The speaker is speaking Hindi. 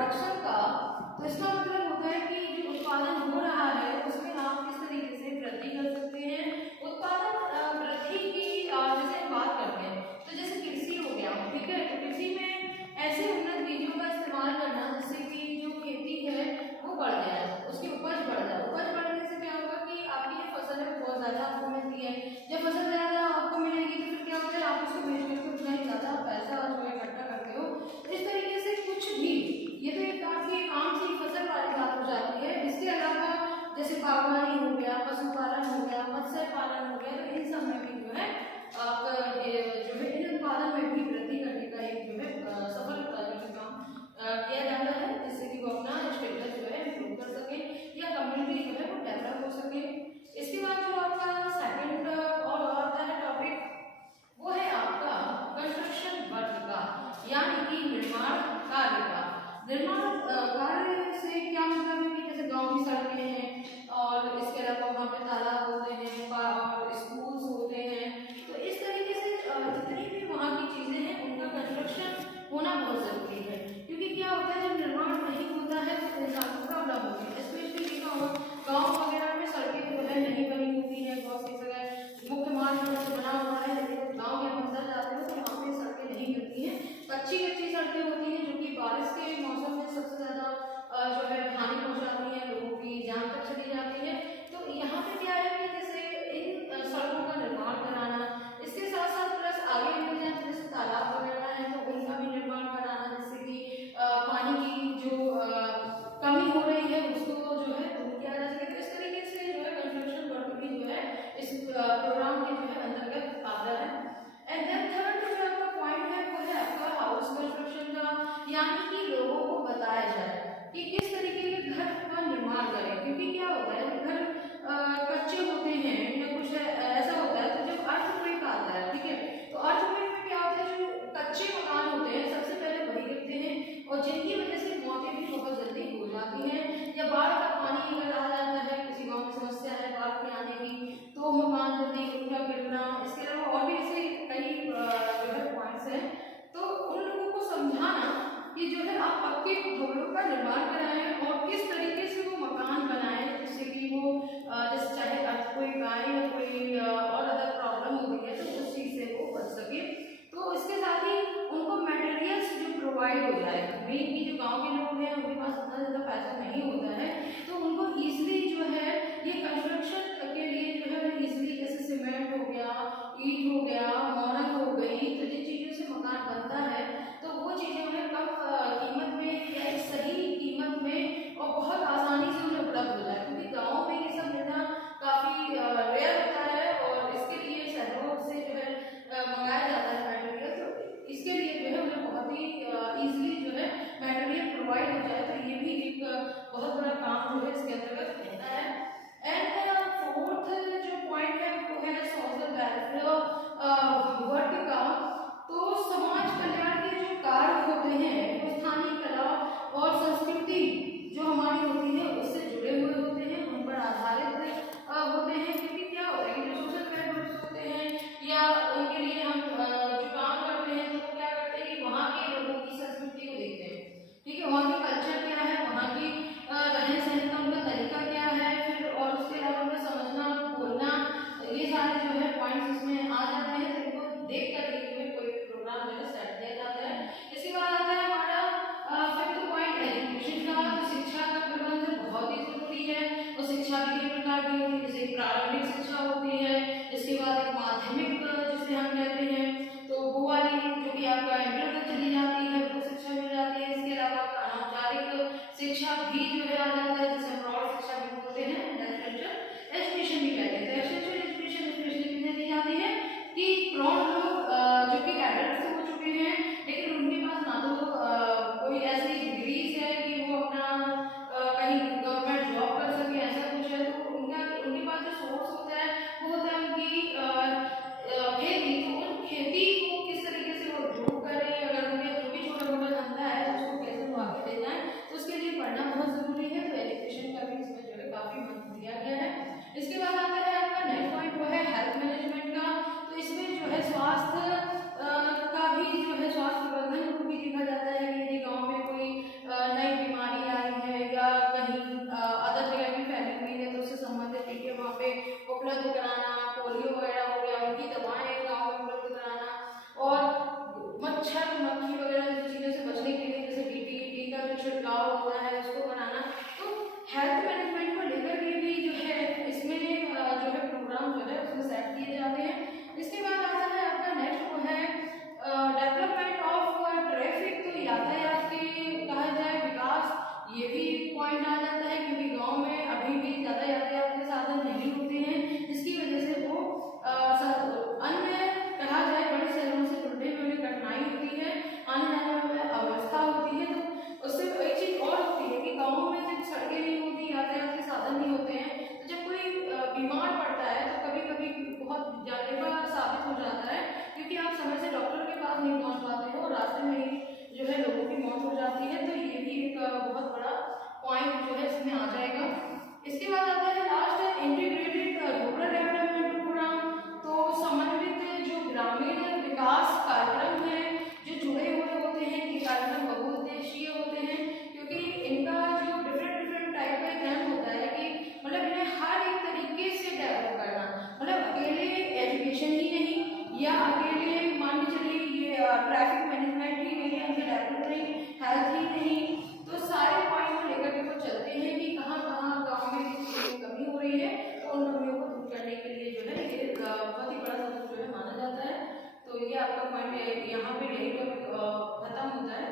प्रोडक्शन का, तो इसका मतलब होता है कि जो उत्पादन हो रहा है उसमें आप किस तरीके से वृद्धि कर सकते हैं। उत्पादन वृद्धि की जैसे हम बात करते हैं तो जैसे कृषि हो गया, ठीक है, तो कृषि में ऐसे उन्नत बीजों का इस्तेमाल करना जिससे कि जो खेती है वो बढ़ जाए, उसकी उपज बढ़ जाए। उपज बढ़ने से क्या होगा कि आपकी फसल है बहुत ज़्यादा आपको मिलती है। जब फसल ज़्यादा आपको मिलेगी तो फिर क्या होता है, आप उसको बेच करके उतना ही ज़्यादा पैसा जो है इकट्ठा करते हो। तो इस तरीके से कुछ भी, ये तो एक आपकी आम सी फसल वाली बात हो जाती है। इसके अलावा जैसे बागवानी हो गया, पशुपालन हो गया, मत्स्य पालन हो गया, तो इन सब में भी जो है आपका ये जो है इन उत्पादन में भी वृद्धि करने का एक जो है सफल काम किया जाता है, जिससे कि वो अपना स्टेटस जो है इम्प्रूव कर सके या कम्युनिटी जो है वो डेवलप हो सके। इसके बाद जो आपका सेकंड और आता है टॉपिक, वो है आपका कंस्ट्रक्शन वर्क का, यानी कि निर्माण कार्य का। निर्माण कार्य से क्या मतलब है कि जैसे गांव की सड़कें हैं और इसके अलावा वहाँ पे तालाब होते हैं और स्कूल्स होते हैं, तो इस तरीके से जितनी भी वहाँ की चीज़ें हैं उनका कंस्ट्रक्शन होना बहुत ज़रूरी है। क्योंकि क्या होता है, जब निर्माण नहीं होता है तो इंसान को प्रॉब्लम होती है। स्पेशली गाँव वगैरह में सड़कें जो है नहीं बनी होती है, बहुत सी जगह मुख्य मार्ग से बना हुआ है, लेकिन गाँव में अंदर जाते हो तो वहाँ पे सड़कें नहीं मिलती हैं, कच्ची कच्ची सड़कें होती हैं, जो कि बारिश के मौसम में सबसे ज़्यादा जो है हानि पहुँचाती है, लोगों की जान तक चली जाती है। तो यहाँ पे क्या है कि जैसे इन सड़कों का निर्माण कराना, इसके साथ साथ प्लस आगे निकल जाए तो जैसे तालाब वगैरह है तो उनका भी निर्माण कराना, जिससे कि पानी की जो कमी हो रही है उसको जो है दूर किया जा सके। तो इस तरीके से जो है कंस्ट्रक्शन वर्क भी जो है इस प्रोग्राम के जो है अंतर्गत आता है। एंड देन थर्ड जो आपका पॉइंट है वो है आपका हाउस कंस्ट्रक्शन का, यानी कि लोगों को बताया जाए कि किस तरीके के घर का निर्माण करें। क्योंकि क्या होता है, जब घर कच्चे होते हैं या कुछ ऐसा होता है तो जब अर्थक्वेक आता है, ठीक है, तो अर्थक्वेक में क्या होता है, जो कच्चे मकान होते हैं सबसे पहले वही गिरते हैं और जिनकी वजह से मौतें भी बहुत जल्दी हो जाती हैं। या बाढ़ का पानी अगर आ जाता है, किसी गाँव में समस्या है बाढ़ के आने की, तो मकान जल्दी उनका गिरना, इसके अलावा और भी ऐसे कई जो है पॉइंट्स हैं। तो उन लोगों को समझाना कि जो है आप पक्के भवनों का निर्माण कराएं और किस तरीके से वो मकान बनाएं, जिससे कि वो जैसे चाहे अर्थक्वेक आए या कोई और अदर प्रॉब्लम हो रही है तो उस चीज़ से वो बच सके। तो इसके साथ ही उनको मटेरियल्स जो प्रोवाइड हो जाए, मेन की जो गांव के लोग हैं उनके पास उतना ज़्यादा पैसा नहीं होता है, तो उनको ईजिली जो है ये कंस्ट्रक्शन के लिए जो है ईजिली, जैसे सीमेंट हो गया, ईंट हो गया, मोरंग हो गई, तो जिन चीज़ों से मकान बनता है तो वो चीज़ें उन्हें कम कीमत में या सही कीमत में और बहुत आसानी से उन्हें उपलब्ध हो जाए। क्योंकि गाँव में ये सब मिलना काफ़ी रेयर होता है और इसके लिए शहरों से जो है मंगाया जाता है मटेरियल, तो इसके लिए जो है उन्हें बहुत ही ईजिली जो है मटेरियल प्रोवाइड हो जाए। तो ये भी एक बहुत बड़ा काम जो है इसके अंतर्गत होता है। एंड फोर्थ जो पॉइंट है वो है सोशल वेलफेयर वर्क का। तो समाज कल्याण के जो कार्य होते हैं वो स्थानीय कला और संस्कृति जो हमारी होती है उससे जुड़े हुए होते हैं, उन पर आधारित होते हैं। क्योंकि क्या होता है कि जो सोशल वेलफेयर होते हैं या उनके लिए हम जो काम करते हैं तो क्या करते हैं कि वहाँ के लोगों की संस्कृति को देखते हैं, ठीक है, वहाँ की कल्चर क्या है, वहाँ की रहन सहन का उनका तरीका क्या है, फिर और उसके अलावा उनका समझना बोलना, ये सारे जो है पॉइंट्स इसमें आ जाते हैं। तो इनको देख कर कोई प्रोग्राम जो है सेट किया जाता है। इसके बाद आता है हमारा फिफ्थ पॉइंट एजुकेशन का। तो शिक्षा का प्रबंध बहुत ही जरूरी है और शिक्षा भी कई प्रकार की होती है, जैसे प्रारंभिक शिक्षा होती है, इसके बाद एक माध्यमिक जिसे हम कहते हैं, तो वो वाली जो कि आपका इंटर तक चली जाती है वो शिक्षा मिल जाती है। इसके अलावा अनौपचारिक शिक्षा भी जो है आ जाता है, जिसे हम प्रौढ़ शिक्षा भी बोलते हैं, एजुकेशन एजुकेशन भी कहते हैं। तो एजुकेशन स्पेशली किन्हें दी जाती है कि प्रौढ़ लोग जो कि एडल्ट हो चुके हैं लेकिन उनके पास ना तो कोई ऐसी डिग्रीज है कि वो अपना कहीं गवर्नमेंट जॉब कर सके, ऐसा कुछ है, तो उनके पास जो सोर्स होता है वो होता है उनकी खेती। तो उन खेती को किस तरीके से वो ग्रो करें, अगर उनके जो भी छोटा मोटा धंधा है तो उसको कैसे वो आगे ले जाए, तो उसके लिए पढ़ना बहुत जरूरी है। तो एजुकेशन का भी इसमें जो है काफी महत्व दिया गया है। इसके बाद आता है आपका नेक्स्ट पॉइंट, वो है हेल्थ मैनेजमेंट का। तो इसमें जो है स्वास्थ्य का भी जो है स्वास्थ्य प्रबंधन को भी देखा जाता है कि होता है उसको बनाना। तो हेल्थ मैनेजमेंट को लेकर के भी जो है इसमें जो है प्रोग्राम जो है उसमें सेट किए जाते हैं। इसके बाद आता है आपका नेक्स्ट वो है डेवलपमेंट ऑफ ट्रैफिक। तो यातायात के कहा जाए विकास, ये भी पॉइंट आ जाता है क्योंकि गांव में अभी भी ज़्यादा यातायात के साधन नहीं होते हैं, जिसकी वजह से वो अन्य कहा जाए बड़े शहरों से जुड़ने में उन्हें कठिनाई होती है, आने जाने में अव्यवस्था होती है। तो उससे एक चीज़ और होती है कि गाँव में जब सड़कें नहीं होती, यातायात के साधन नहीं होते हैं, तो जब कोई बीमार पड़ता है तो कभी कभी बहुत जानलेवा साबित हो जाता है, क्योंकि आप समय से डॉक्टर के पास नहीं पहुंच पाते हो और रास्ते में ही जो है लोगों की मौत हो जाती है। तो ये भी एक बहुत बड़ा पॉइंट जो है इसमें आ जाएगा। इसके बाद आता है last integrated rural development programme. तो समन्वित जो ग्रामीण विकास कार्यक्रम है जो जुड़े हुए होते हैं, ये कार्यक्रम बहुउद्देशीय होते हैं, क्योंकि इनका जो डिफरेंट टाइप का एग्जाम होता है कि मतलब इन्हें हर एक तरीके से डेवलप करना, मतलब अकेले एजुकेशन ही नहीं या अकेले मान के चलिए ये ट्रैफिक मैनेजमेंट ही नहीं है, उनके डेवलपमेंट हेल्थ ही नहीं, तो सारे पॉइंट को लेकर के वो चलते हैं कि कहाँ कहाँ गाँव में कमी हो रही है, तो उन कमियों को दूर करने के लिए जो है ये बहुत ही बड़ा सबक जो है माना जाता है। तो ये आपका पॉइंट यहाँ पे यही टॉपिक खत्म होता है।